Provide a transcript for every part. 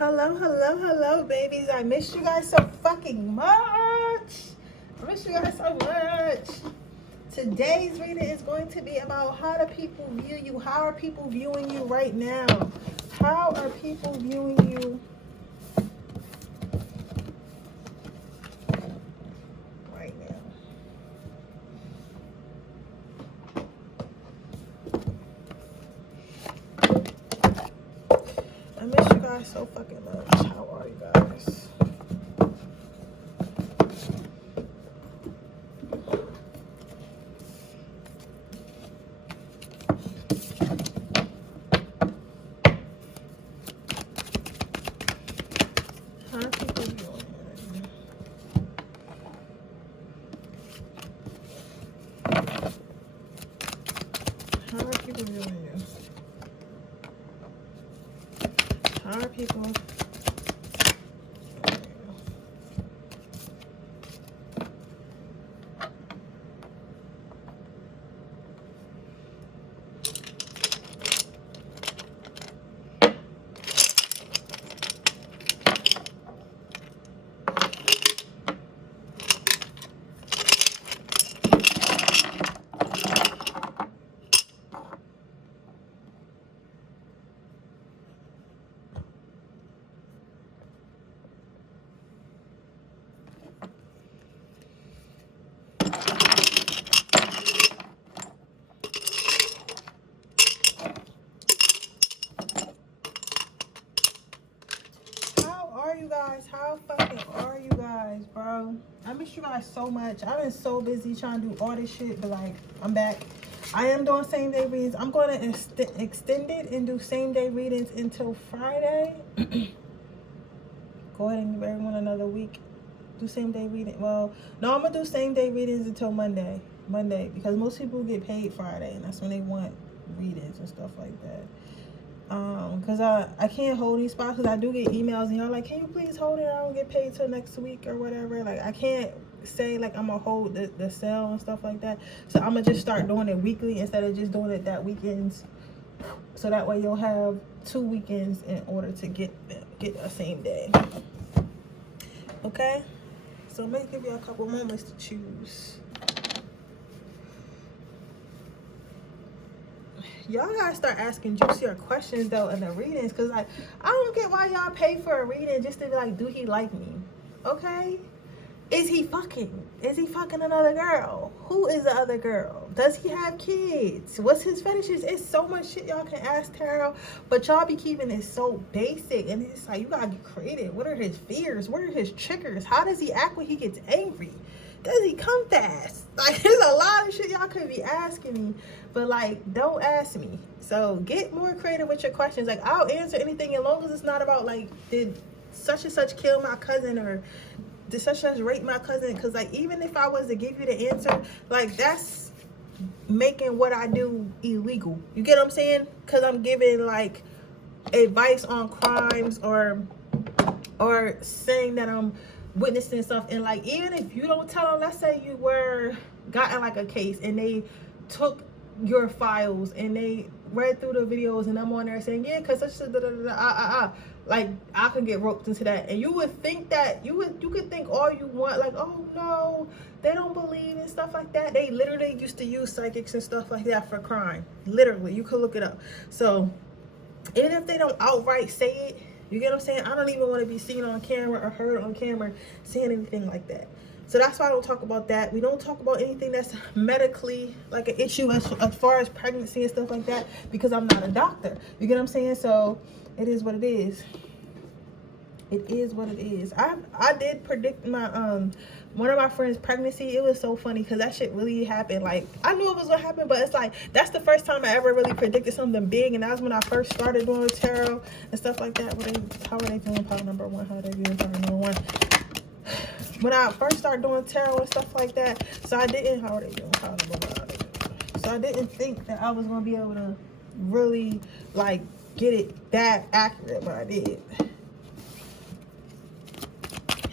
Hello, hello, hello, babies. I miss you guys so fucking much. I miss you guys so much. Today's reading is going to be about how do people view you? How are people viewing you right now? How are people viewing you right now? I miss you guys so fucking much. How are you guys? How are people viewing you right now? How are people viewing you? How are people? How fucking are you guys, bro? I miss you guys so much. I've been so busy trying to do all this shit, but like, I'm back. I am doing same day readings. I'm going to extend it and do same day readings until Friday. Go ahead and give everyone another week. Do same day reading. Well, no, I'm going to do same day readings until Monday, because most people get paid Friday, and that's when they want readings and stuff like that. Because I can't hold these spots, because I do get emails and y'all like, can you please hold it? I don't get paid till next week or whatever. Like, I can't say like I'm gonna hold the sale and stuff like that. So I'm gonna just start doing it weekly instead of just doing it that weekends. So that way you'll have 2 weekends in order to get a same day. Okay? So I'm gonna give you a couple moments to choose. Y'all gotta start asking juicier questions though in the readings, because like, I don't get why y'all pay for a reading just to be like, do he like me? Okay? Is he fucking another girl? Who is the other girl? Does he have kids? What's his fetishes? It's so much shit y'all can ask tarot, but y'all be keeping it so basic, and it's like, you gotta get creative. What are his fears? What are his triggers? How does he act when he gets angry? Does he come fast? Like, there's a lot of shit y'all could be asking me, but like, don't ask me. So get more creative with your questions. Like, I'll answer anything as long as it's not about like, did such and such kill my cousin, or did such and such rape my cousin? Because like, even if I was to give you the answer, like, that's making what I do illegal. You get what I'm saying? Because I'm giving like advice on crimes, or saying that I'm witnessing stuff. And like, even if you don't tell them, let's say you got in like a case and they took your files and they read through the videos, and I'm on there saying, yeah, because such like, I could get roped into that. And you would think that you could think all you want, like, oh no, they don't believe and stuff like that. They literally used to use psychics and stuff like that for crime. Literally, you could look it up. So even if they don't outright say it, you get what I'm saying? I don't even want to be seen on camera or heard on camera saying anything like that. So that's why I don't talk about that. We don't talk about anything that's medically like an issue as far as pregnancy and stuff like that, because I'm not a doctor. You get what I'm saying? So it is what it is. It is what it is. I did predict my one of my friends' pregnancy. It was so funny because that shit really happened. Like, I knew it was gonna happen, but it's like, that's the first time I ever really predicted something big, and that was when I first started doing tarot and stuff like that. How are they feeling? Pile number one. How are they feeling? Pile number one. When I first started doing tarot and stuff like that, so I didn't. How are they doing? Pile number one. How are they doing? So I didn't think that I was gonna be able to really like get it that accurate, but I did.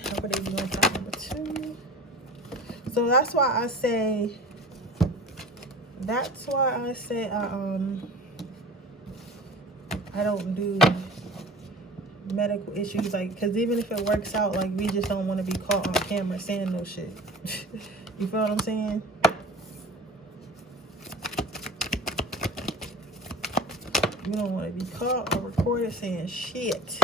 How are they doing? Pile number two. So that's why I say I don't do medical issues, like, because even if it works out, like, we just don't want to be caught on camera saying no shit. You feel what I'm saying? You don't want to be caught or recorded saying shit.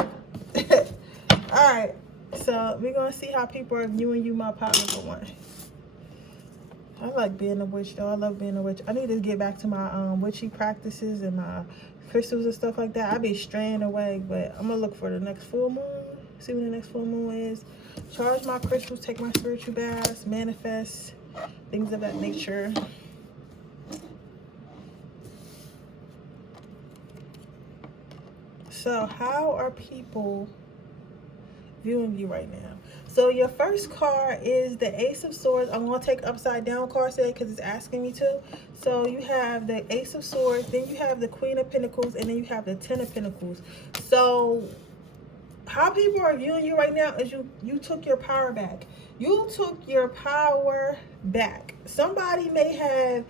Alright, so we're going to see how people are viewing you, my partner, for one. I like being a witch, though. I love being a witch. I need to get back to my witchy practices and my crystals and stuff like that. I be straying away, but I'm going to look for the next full moon. See when the next full moon is. Charge my crystals, take my spiritual baths, manifest, things of that nature. So how are people viewing you right now? So your first card is the Ace of Swords. I'm going to take upside down cards today because it's asking me to. So you have the Ace of Swords, then you have the Queen of Pentacles, and then you have the Ten of Pentacles. So how people are viewing you right now is you took your power back. You took your power back. Somebody may have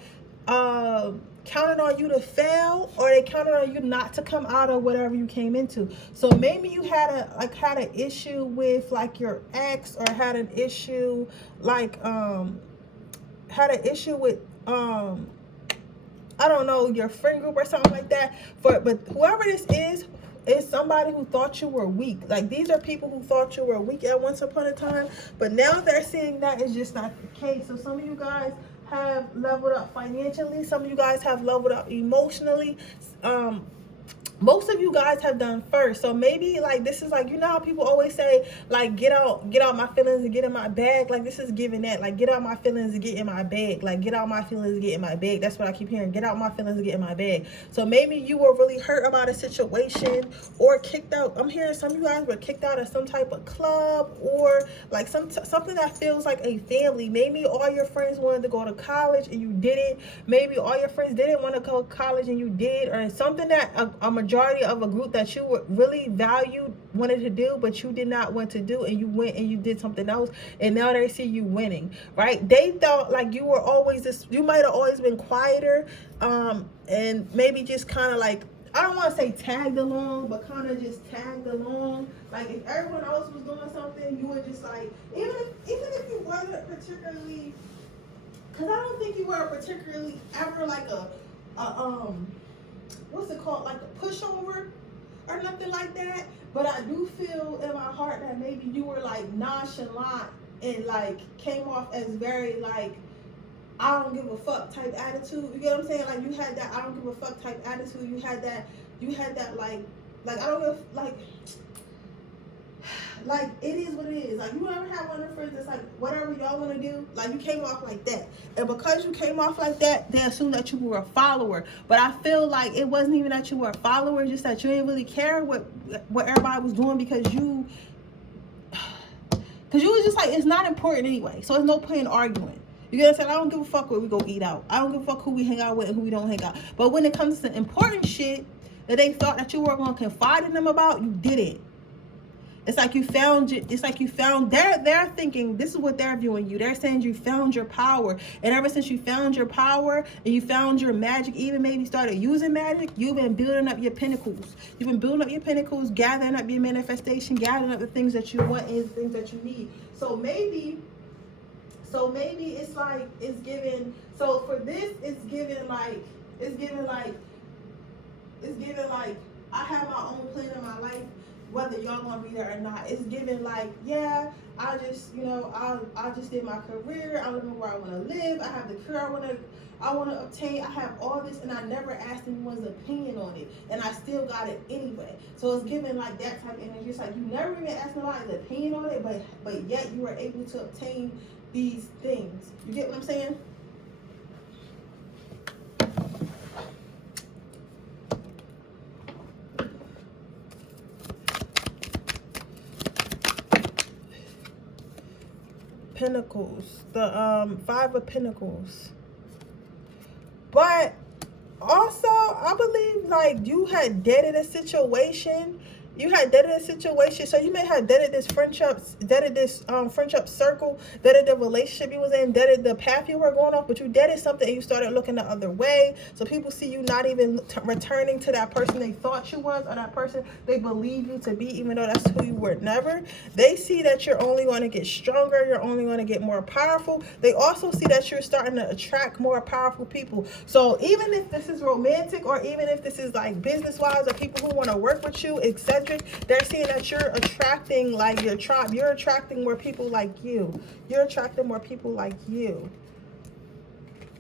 counted on you to fail, or they counted on you not to come out of whatever you came into. So maybe you had an issue with like your ex, or had an issue like with I don't know, your friend group or something like that. But whoever this is somebody who thought you were weak. Like, these are people who thought you were weak at once upon a time, but now they're seeing that is just not the case. So some of you guys have leveled up financially. Some of you guys have leveled up emotionally. Most of you guys have done first. So maybe like this is like, you know how people always say like get out my feelings and get in my bag. Like, this is giving that, like, get out my feelings and get in my bag. Like, get out my feelings and get in my bag. That's what I keep hearing. Get out my feelings and get in my bag. So maybe you were really hurt about a situation or kicked out. I'm hearing some of you guys were kicked out of some type of club, or like something that feels like a family. Maybe all your friends wanted to go to college and you didn't. Maybe all your friends didn't want to go to college and you did, or something that a majority of a group that you really valued wanted to do, but you did not want to do, and you went and you did something else, and now they see you winning, right? They thought like you were always this, you might have always been quieter, and maybe just kind of like, I don't want to say tagged along, but kind of just tagged along. Like, if everyone else was doing something, you were just like, even if you wasn't particularly, because I don't think you were particularly ever like a what's it called, like a pushover or nothing like that. But I do feel in my heart that maybe you were like nonchalant and like came off as very like, I don't give a fuck type attitude. You get what I'm saying? Like, you had that I don't give a fuck type attitude. You had that like I don't give, like it is what it is. Like, you ever have one of your friends that's like, whatever y'all want to do, like, you came off like that, and because you came off like that, they assume that you were a follower. But I feel like it wasn't even that you were a follower, just that you didn't really care what everybody was doing, because you was just like, it's not important anyway, so there's no point in arguing. You get what I'm saying? I don't give a fuck where we go eat out. I don't give a fuck who we hang out with and who we don't hang out. But when it comes to important shit that they thought that you were going to confide in them about, you didn't. It's like you found, they're thinking, this is what they're viewing you. They're saying you found your power. And ever since you found your power and you found your magic, even maybe started using magic, you've been building up your pinnacles. You've been building up your pinnacles, gathering up your manifestation, gathering up the things that you want and the things that you need. So maybe it's like, it's given, so for this, it's given like, I have my own plan in my life, whether y'all gonna be there or not. It's given like, yeah, I just, I just did my career. I don't know where I want to live. I have the career I want to obtain. I have all this, and I never asked anyone's opinion on it, and I still got it anyway. So it's given like that type of energy. It's like you never even asked nobody's opinion on it, but yet you were able to obtain these things. You get what I'm saying? Pentacles, the Five of Pentacles. But also, I believe like you had dated a situation You had dated a situation, so you may have dated this friendship circle, dated the relationship you was in, dated the path you were going off, but you dated something and you started looking the other way. So people see you not even returning to that person they thought you was, or that person they believe you to be, even though that's who you were never. They see that you're only going to get stronger, you're only going to get more powerful. They also see that you're starting to attract more powerful people. So even if this is romantic, or even if this is like business wise, or people who want to work with you, etc., they're seeing that you're attracting like your tribe. You're attracting more people like you. You're attracting more people like you.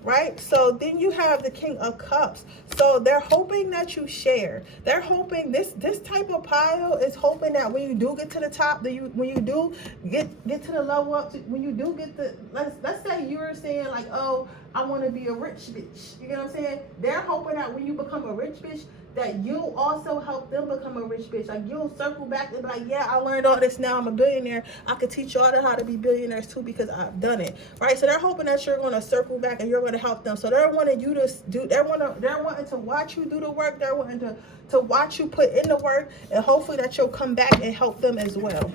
Right? So then you have the King of Cups. So they're hoping that you share. They're hoping this type of pile is hoping that when you do get to the top, when you do get to the level up, when you do get the, let's say you were saying like, oh, I want to be a rich bitch. You get what I'm saying? They're hoping that when you become a rich bitch, that you'll also help them become a rich bitch. Like you'll circle back and be like, yeah, I learned all this, now I'm a billionaire. I could teach y'all how to be billionaires too because I've done it. Right? So they're hoping that you're going to circle back and you're going to help them. So they're wanting you to do, they're wanting to watch you do the work. They're wanting to watch you put in the work, and hopefully that you'll come back and help them as well.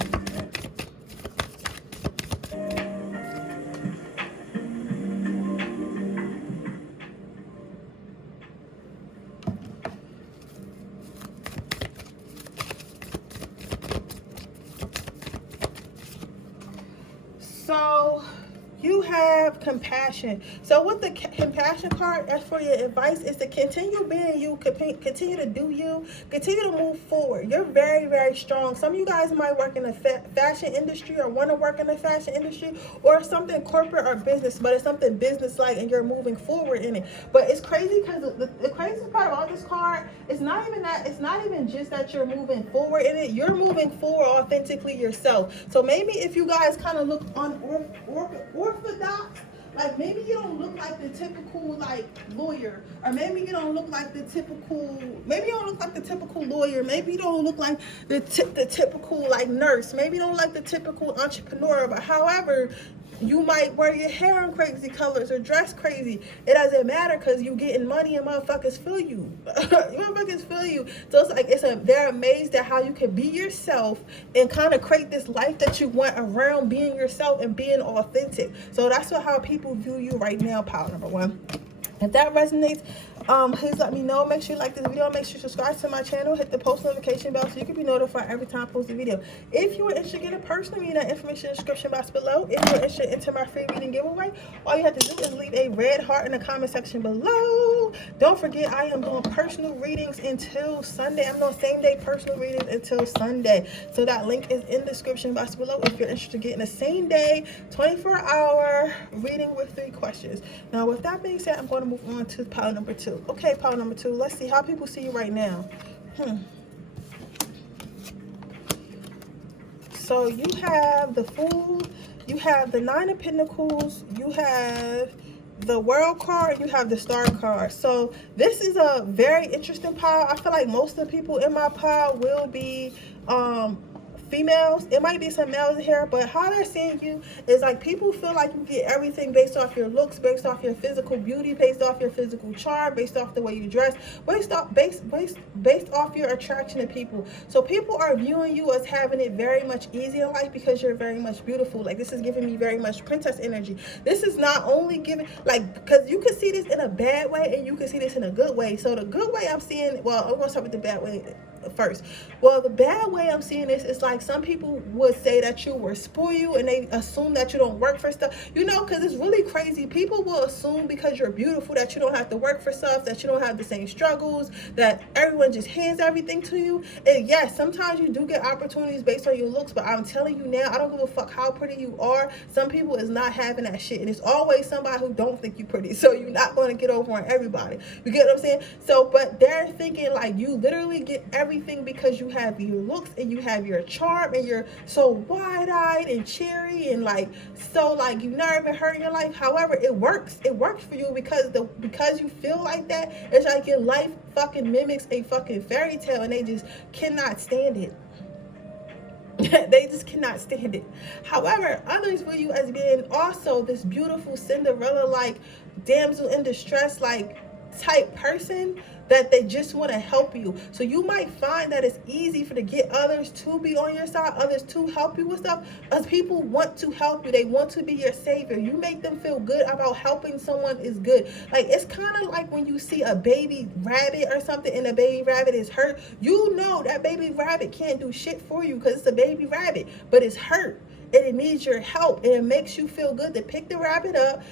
So you have compassion. So with the compassion card, as for your advice, is to continue being you, continue to do you, continue to move forward. You're very, very strong. Some of you guys might work in the fashion industry, or want to work in the fashion industry, or something corporate or business, but it's something business-like and you're moving forward in it. But it's crazy because the craziest part about this card is not even that. It's not even just that you're moving forward in it. You're moving forward authentically yourself. So maybe if you guys kind of look unorthodox, like maybe you don't look like the typical like lawyer, or maybe you don't look like the typical, lawyer, maybe you don't look like the typical like nurse, maybe you don't like the typical entrepreneur, but however, you might wear your hair in crazy colors or dress crazy. It doesn't matter because you getting money and motherfuckers feel you. Motherfuckers feel you. So it's like they're amazed at how you can be yourself and kind of create this life that you want around being yourself and being authentic. So that's how people view you right now, pile number one. If that resonates, please let me know. Make sure you like this video. Make sure you subscribe to my channel. Hit the post notification bell so you can be notified every time I post a video. If you are interested in getting a personal reading, that information in the description box below. If you're interested in entering my free reading giveaway, all you have to do is leave a red heart in the comment section below. Don't forget, I am doing personal readings until Sunday. I'm doing same-day personal readings until Sunday. So that link is in the description box below if you're interested in getting a same-day, 24-hour reading with 3 questions. Now, with that being said, I'm going to move on to pile number 2. Okay, pile number 2. Let's see how people see you right now. So you have the Fool, you have the 9 of Pentacles, you have the World card, you have the Star card. So this is a very interesting pile. I feel like most of the people in my pile will be females. It might be some males in here, but how they're seeing you is like people feel like you get everything based off your looks, based off your physical beauty, based off your physical charm, based off the way you dress, based off your attraction to people. So people are viewing you as having it very much easy in life because you're very much beautiful. Like this is giving me very much princess energy. This is not only giving, like, because you can see this in a bad way and you can see this in a good way. So the good way I'm seeing, well, I'm going to start with the bad way first. Well, the bad way I'm seeing this is like some people would say that you were spoiled and they assume that you don't work for stuff, you know, because it's really crazy. People will assume because you're beautiful that you don't have to work for stuff, that you don't have the same struggles, that everyone just hands everything to you. And yes, sometimes you do get opportunities based on your looks, but I'm telling you now, I don't give a fuck how pretty you are. Some people is not having that shit, and it's always somebody who don't think you pretty, so you're not going to get over on everybody. You get what I'm saying? So, but they're thinking like you literally get everything because you have your looks and you have your charm and you're so wide-eyed and cheery and like so like you've never been hurt in your life. However, it works for you because you feel like that. It's like your life fucking mimics a fucking fairy tale and they just cannot stand it. They just cannot stand it. However, others view you as being also this beautiful Cinderella like damsel in distress, like type person that they just want to help you. So you might find that it's easy to get others to be on your side, others to help you with stuff, as people want to help you. They want to be your savior. You make them feel good about helping someone is good. Like, it's kind of like when you see a baby rabbit or something and a baby rabbit is hurt. You know that baby rabbit can't do shit for you because it's a baby rabbit, but it's hurt. And it needs your help, and it makes you feel good to pick the rabbit up,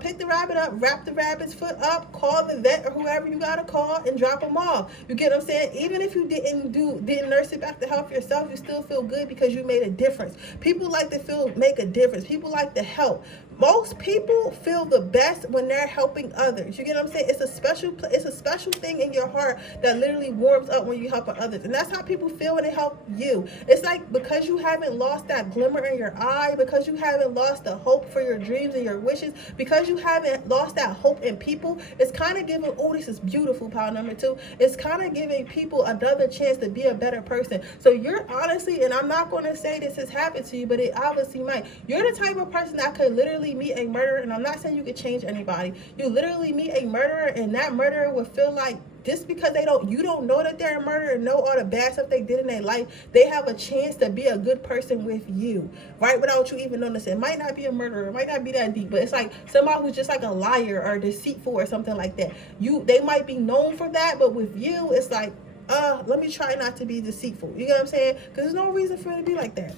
pick the rabbit up, wrap the rabbit's foot up, call the vet or whoever you gotta call, and drop them off. You get what I'm saying? Even if you didn't nurse it back to health yourself, you still feel good because you made a difference. People like to make a difference. People like to help. Most people feel the best when they're helping others. You get what I'm saying? It's a special thing in your heart that literally warms up when you help others. And that's how people feel when they help you. It's like, because you haven't lost that glimmer in your eye, because you haven't lost the hope for your dreams and your wishes, because you haven't lost that hope in people, it's kind of giving, oh, this is beautiful, pile number 2. It's kind of giving people another chance to be a better person. So you're honestly, and I'm not going to say this has happened to you, but it obviously might. You're the type of person that could literally meet a murderer, and I'm not saying you could change anybody. You literally meet a murderer, and that murderer would feel like, just because you don't know that they're a murderer and know all the bad stuff they did in their life, they have a chance to be a good person with you, right? Without you even noticing. It might not be a murderer, it might not be that deep, but it's like somebody who's just like a liar or deceitful or something like that. They might be known for that, but with you, it's like, let me try not to be deceitful. You get what I'm saying? Because there's no reason for it to be like that.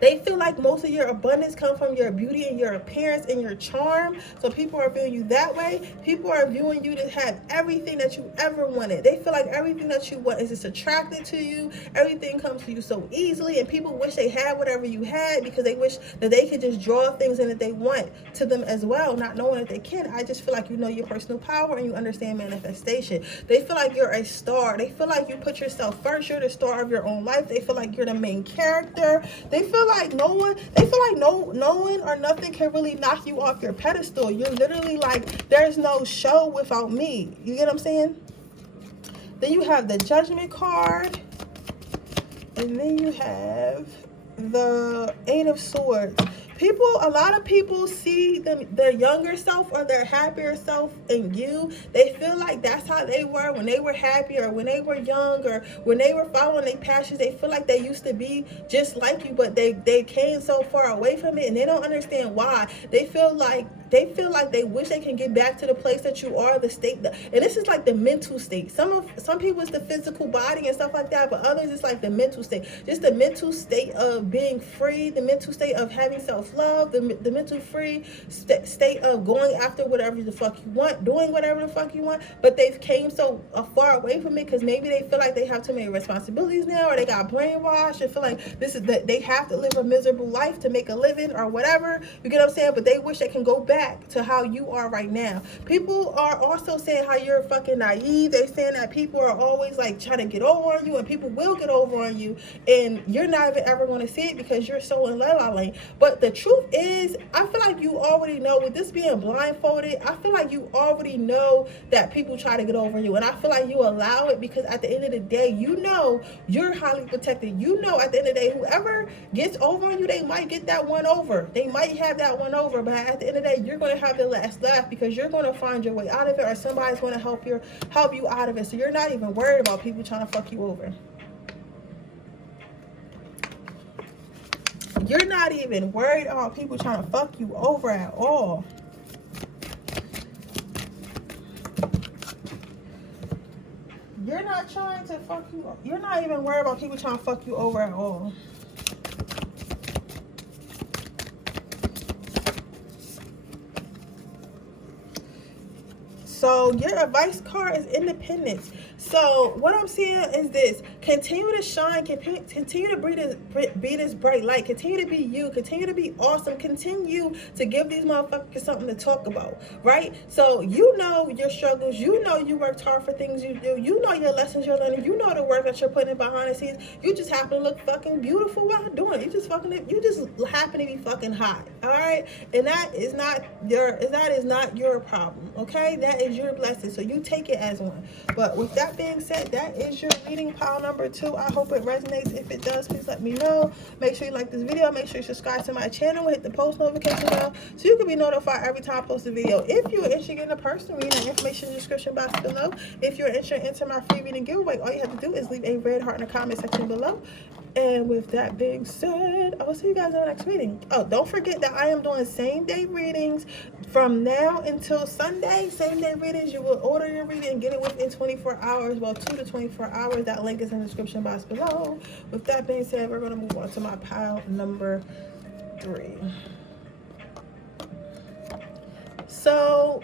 They feel like most of your abundance comes from your beauty and your appearance and your charm. So people are viewing you that way. People are viewing you to have everything that you ever wanted. They feel like everything that you want is just attracted to you. Everything comes to you so easily. And people wish they had whatever you had, because they wish that they could just draw things in that they want to them as well, not knowing that they can. I just feel like you know your personal power and you understand manifestation. They feel like you're a star. They feel like you put yourself first. You're the star of your own life. They feel like you're the main character. They feel like no one or nothing can really knock you off your pedestal. You're literally like, there's no show without me. You get what I'm saying? Then you have the Judgment card, and then you have the 8 of Swords. A lot of people see their younger self or their happier self in you. They feel like that's how they were when they were happy, or when they were young, or when they were following their passions. They feel like they used to be just like you, but they came so far away from it, and they don't understand why. They feel like they wish they can get back to the place that you are, the state and this is like the mental state. Some people it's the physical body and stuff like that, but others it's like the mental state. Just the mental state of being free, the mental state of having self-love, the mental free state of going after whatever the fuck you want, doing whatever the fuck you want, but they've came so far away from it because maybe they feel like they have too many responsibilities now, or they got brainwashed and feel like they have to live a miserable life to make a living or whatever. You get what I'm saying? But they wish they can go back to how you are right now. People are also saying how you're fucking naive. They're saying that people are always like trying to get over on you, and people will get over on you, and you're not even ever going to see it because you're so in la la land. But the truth is, I feel like you already know, with this being blindfolded, I feel like you already know that people try to get over you, and I feel like you allow it because at the end of the day, you know you're highly protected. You know at the end of the day, whoever gets over on you, they might get that one over. They might have that one over, but at the end of the day, you're going to have the last laugh because you're going to find your way out of it, or somebody's going to help you out of it. So you're not even worried about people trying to fuck you over. You're not even worried about people trying to fuck you over at all. You're not trying to fuck you. You're not even worried about people trying to fuck you over at all. So your advice card is independence. So what I'm saying is this: continue to shine, continue to be this bright light, continue to be you, continue to be awesome, continue to give these motherfuckers something to talk about, right? So you know your struggles, you know you worked hard for things you do, you know your lessons you're learning, you know the work that you're putting in behind the scenes. You just happen to look fucking beautiful while doing it. You just happen to be fucking hot, all right? And that is not your problem, okay? That is your blessing. So you take it as one. But with that being said, that is your reading, pile number number 2. I hope it resonates. If it does, please let me know. Make sure you like this video. Make sure you subscribe to my channel. Hit the post notification bell so you can be notified every time I post a video. If you're interested in a person reading, information in the description box below. If you're interested in entering my free reading giveaway, all you have to do is leave a red heart in the comment section below. And with that being said, I will see you guys in the next reading. Oh, don't forget that I am doing same day readings from now until Sunday. Same day readings. You will order your reading and get it within 24 hours. Well, 2 to 24 hours. That link is in the description box below. With that being said, we're going to move on to my pile number 3. So,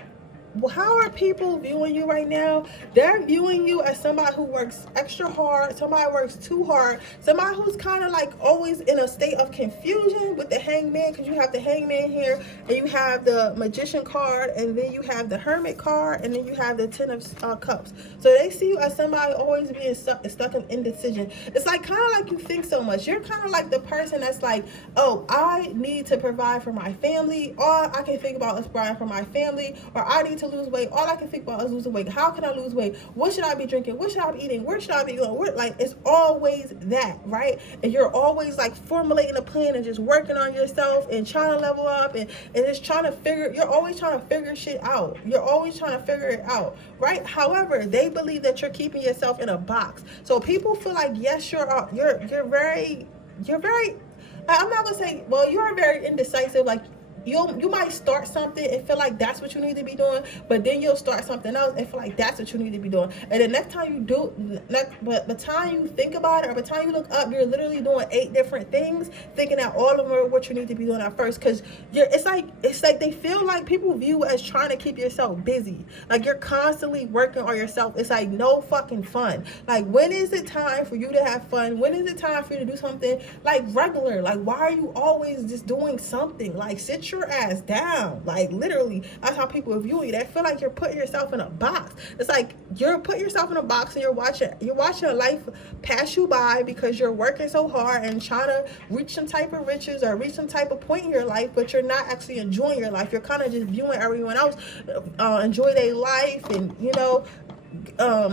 how are people viewing you right now? They're viewing you as somebody who works extra hard, somebody who works too hard, somebody who's kind of like always in a state of confusion with the Hangman, because you have the Hangman here, and you have the Magician card, and then you have the Hermit card, and then you have the Ten of Cups. So they see you as somebody always being stuck in indecision. It's like kind of like you think so much. You're kind of like the person that's like, oh, I need to provide for my family. All I can think about is providing for my family, or I need to lose weight. All I can think about is losing weight. How can I lose weight? What should I be drinking? What should I be eating? Where should I be going? Like, it's always that, right? And you're always like formulating a plan and just working on yourself and trying to level up and just trying to figure, you're always trying to figure shit out. You're always trying to figure it out, right? However, they believe that you're keeping yourself in a box. So people feel like, yes, you're very, I'm not gonna say, well, you're very indecisive. Like, you might start something and feel like that's what you need to be doing, but then you'll start something else and feel like that's what you need to be doing. And the next time you do, but the time you think about it, or the time you look up, you're literally doing 8 different things, thinking that all of them are what you need to be doing at first. Because it's like they feel like people view as trying to keep yourself busy. Like, you're constantly working on yourself. It's like no fucking fun. Like, when is it time for you to have fun? When is it time for you to do something like regular? Like, why are you always just doing something? Like, sit your ass down. Like, literally, that's how people view you. They feel like you're putting yourself in a box. It's like you're putting yourself in a box and you're watching life pass you by because you're working so hard and trying to reach some type of riches or reach some type of point in your life, but you're not actually enjoying your life. You're kind of just viewing everyone else enjoy their life and, you know,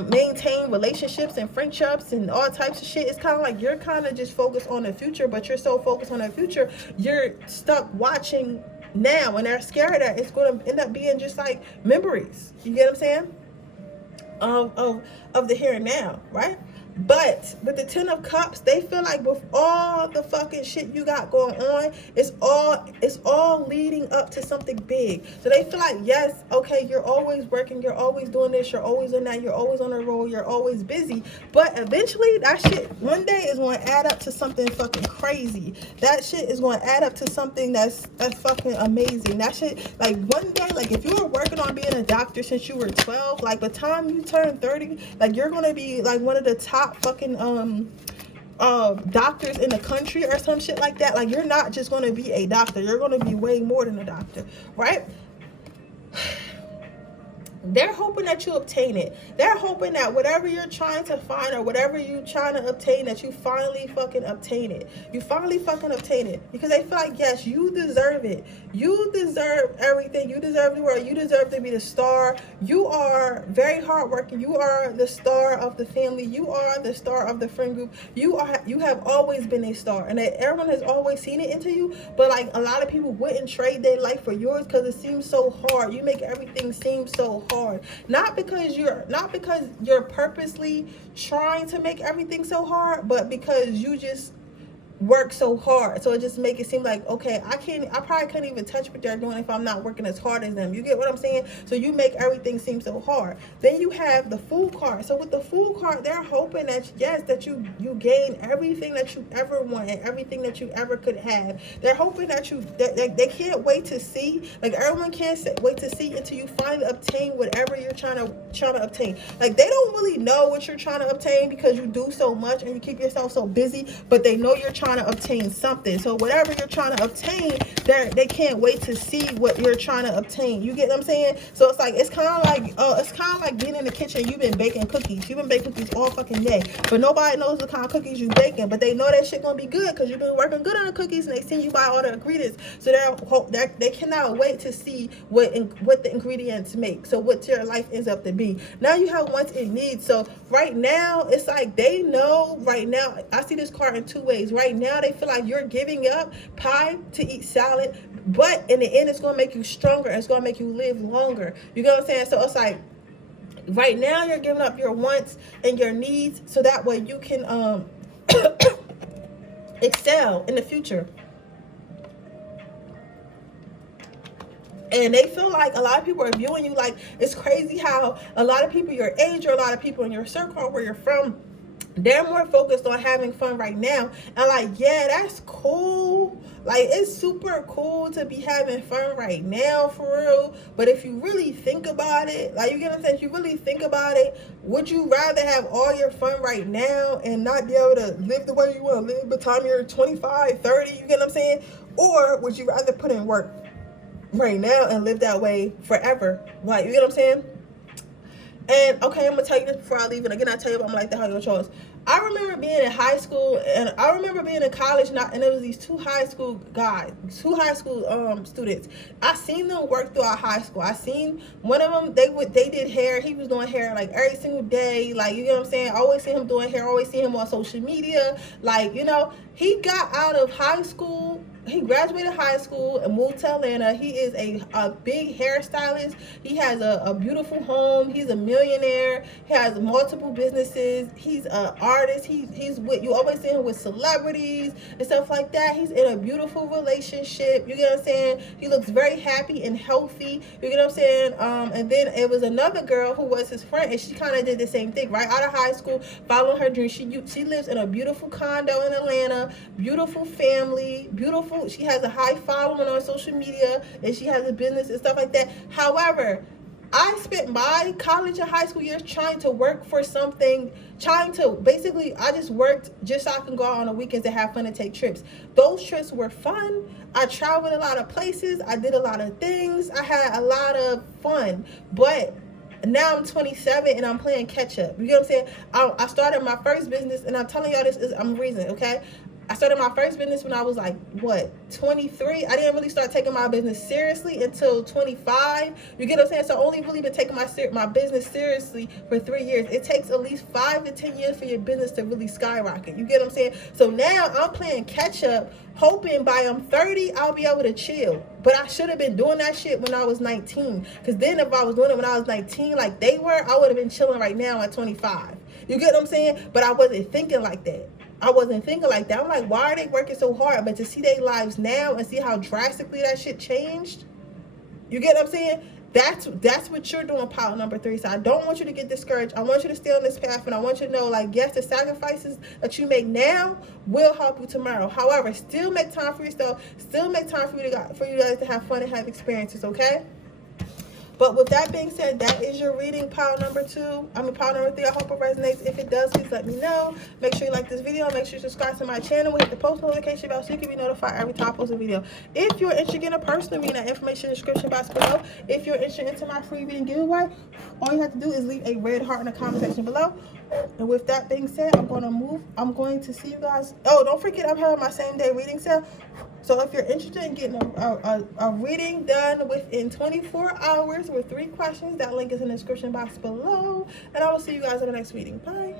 maintain relationships and friendships and all types of shit. It's kind of like you're kind of just focused on the future, but you're so focused on the future, you're stuck watching now, and they're scared that it's going to end up being just like memories. You get what I'm saying? Of the here and now, right? But with the Ten of Cups, they feel like with all the fucking shit you got going on, it's all leading up to something big. So they feel like, yes, okay, you're always working, you're always doing this, you're always on that, you're always on the road, you're always busy. But eventually, that shit one day is going to add up to something fucking crazy. That shit is going to add up to something that's fucking amazing. That shit, like, one day, like, if you were working on being a doctor since you were 12, like, by the time you turn 30, like, you're going to be like one of the top fucking doctors in the country or some shit like that. Like, you're not just going to be a doctor, you're going to be way more than a doctor, right? They're hoping that you obtain it. They're hoping that whatever you're trying to find or whatever you're trying to obtain, that you finally fucking obtain it. You finally fucking obtain it. Because they feel like, yes, you deserve it. You deserve everything. You deserve the world. You deserve to be the star. You are very hardworking. You are the star of the family. You are the star of the friend group. You have always been a star. And that everyone has always seen it into you. But like, a lot of people wouldn't trade their life for yours because it seems so hard. You make everything seem so hard. Not because you're purposely trying to make everything so hard, but because you just work so hard. So it just make it seem like, okay, I probably couldn't even touch what they're doing if I'm not working as hard as them. You get what I'm saying? So you make everything seem so hard. Then you have the Fool card. So with the Fool card, they're hoping that, yes, that you gain everything that you ever want and everything that you ever could have. They're hoping that they can't wait to see, like, everyone can't wait to see until you finally obtain whatever you're trying to obtain. Like, they don't really know what you're trying to obtain because you do so much and you keep yourself so busy, but they know you're trying trying to obtain something. So whatever you're trying to obtain, they can't wait to see what you're trying to obtain. You get what I'm saying? So it's like, it's kind of like being in the kitchen. You've been baking cookies. You've been baking cookies all fucking day, but nobody knows the kind of cookies you baking. But they know that shit gonna be good because you've been working good on the cookies, and they send you buy all the ingredients. So they cannot wait to see what the ingredients make. So what your life ends up to be. Now you have wants and needs. So right now it's like they know. Right now I see this card in two ways. Right now they feel like you're giving up pie to eat salad, but in the end it's going to make you stronger. It's going to make you live longer. You get what I'm saying? So it's like right now you're giving up your wants and your needs so that way you can excel in the future. And they feel like a lot of people are viewing you like, it's crazy how a lot of people your age or a lot of people in your circle where you're from, they're more focused on having fun right now. And like, yeah, that's cool. Like, it's super cool to be having fun right now, for real. But if you really think about it, like, you get what I'm saying? If you really think about it, would you rather have all your fun right now and not be able to live the way you want to live by the time you're 25, 30? You get what I'm saying? Or would you rather put in work right now and live that way forever? Like, you get what I'm saying? And okay, I'm gonna tell you this before I leave, and again I tell you about my life, the hell your choice. I remember being in high school, and I remember being in college, and there was these two high school students. I seen them work throughout high school. I seen one of them, they did hair. He was doing hair like every single day. Like, you know what I'm saying? I always see him doing hair. I always see him on social media. Like, you know, he got out of high school. He graduated high school and moved to Atlanta. He is a big hairstylist. He has a beautiful home. He's a millionaire. He has multiple businesses. He's an artist. He's with, you always see him with celebrities and stuff like that. He's in a beautiful relationship. You get what I'm saying? He looks very happy and healthy. You get what I'm saying? And then it was another girl who was his friend, and she kind of did the same thing. Right out of high school, following her dream. She lives in a beautiful condo in Atlanta. Beautiful family. Beautiful. She has a high following on social media, and she has a business and stuff like that. However, I spent my college and high school years trying to work for something, I just worked just so I can go out on the weekends and have fun and take trips. Those trips were fun. I traveled a lot of places. I did a lot of things. I had a lot of fun. But now I'm 27 and I'm playing catch up. You get what I'm saying? I started my first business, and I'm telling y'all this is I'm reason, okay? I started my first business when I was like, 23? I didn't really start taking my business seriously until 25. You get what I'm saying? So I only really been taking my business seriously for 3 years. It takes at least 5 to 10 years for your business to really skyrocket. You get what I'm saying? So now I'm playing catch up, hoping by I'm 30, I'll be able to chill. But I should have been doing that shit when I was 19. Because then if I was doing it when I was 19 like they were, I would have been chilling right now at 25. You get what I'm saying? But I wasn't thinking like that. I'm like, why are they working so hard? But to see their lives now and see how drastically that shit changed, you get what I'm saying? That's what you're doing, pile number 3. So I don't want you to get discouraged. I want you to stay on this path, and I want you to know, like, yes, the sacrifices that you make now will help you tomorrow. However, still make time for yourself. Still make time for you guys to have fun and have experiences, okay? But with that being said, that is your reading, pile number 2. Pile number 3. I hope it resonates. If it does, please let me know. Make sure you like this video. Make sure you subscribe to my channel. Hit the post notification bell so you can be notified every time I post a video. If you're interested in a personal reading, that information in the description box below. If you're interested into my free reading giveaway, all you have to do is leave a red heart in the comment section below. And with that being said, I'm going to see you guys. Oh, don't forget, I'm having my same day reading sale. So if you're interested in getting a reading done within 24 hours with 3 questions, that link is in the description box below. And I will see you guys in the next reading. Bye.